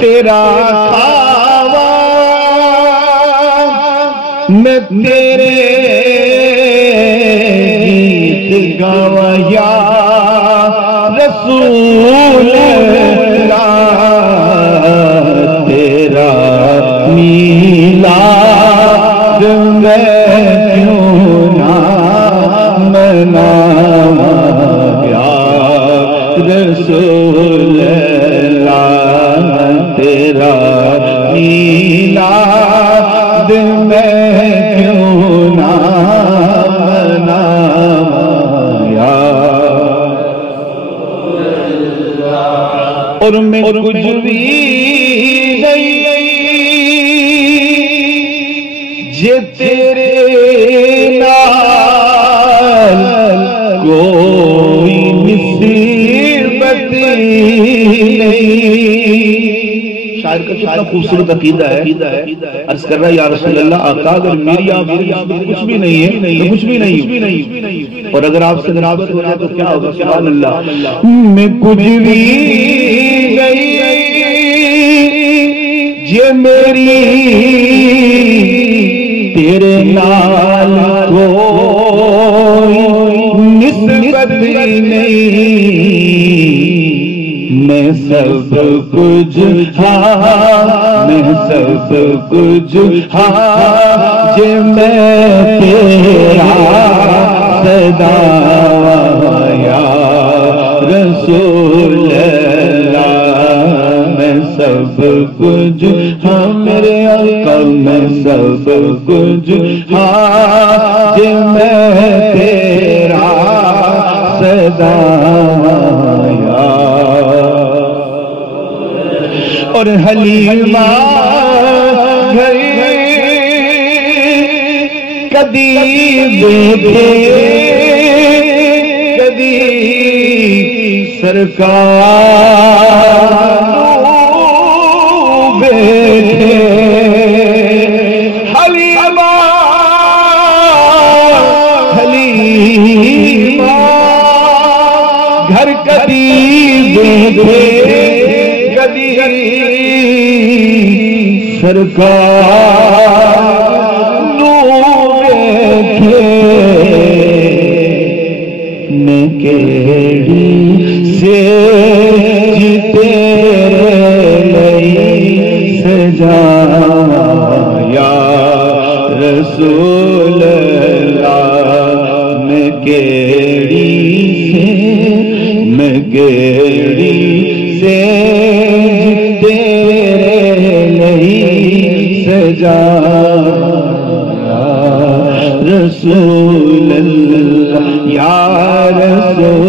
تیرا کھاوا میں تیرے گیت گاواں یا رسول اللہ تیرا میلاد میں کیوں نہ مناواں یا رسول اللہ تیرا میلاد میں کیوں نہ مناواں یا اور میں کچھ بھی جے تیرے نال کوئی مصیبت نہیں. شاعر کا کتنا خوبصورت عقیدہ ہے. عرض کر رہا ہے یا رسول اللہ آقا اگر میری آپ کچھ بھی نہیں ہے میں کچھ بھی نہیں اور اگر آپ سے نسبت ہو جائے تو کیا ہوگا؟ سبحان اللہ. میں کچھ بھی نہیں یہ میری تیرے نال کوئی نسبت نہیں. میں سب کچھ میں سب کچھ جے میں تیرا صدا یا رسول اللہ میں سب کچھ میرے آقا میں سب کچھ جے میں تیرا صدا یا اور حلیمہ گھر کدی دیکھے کدی سرکار بیٹھے حلیمہ گھر کدی دیکھے کدی سرکار بیٹھے میں کیڑی سے تیرے لئی سجاواں یا رسول اللہ میں کیڑی سے تیرے لئی سجاواں رسول اللہ یا رسول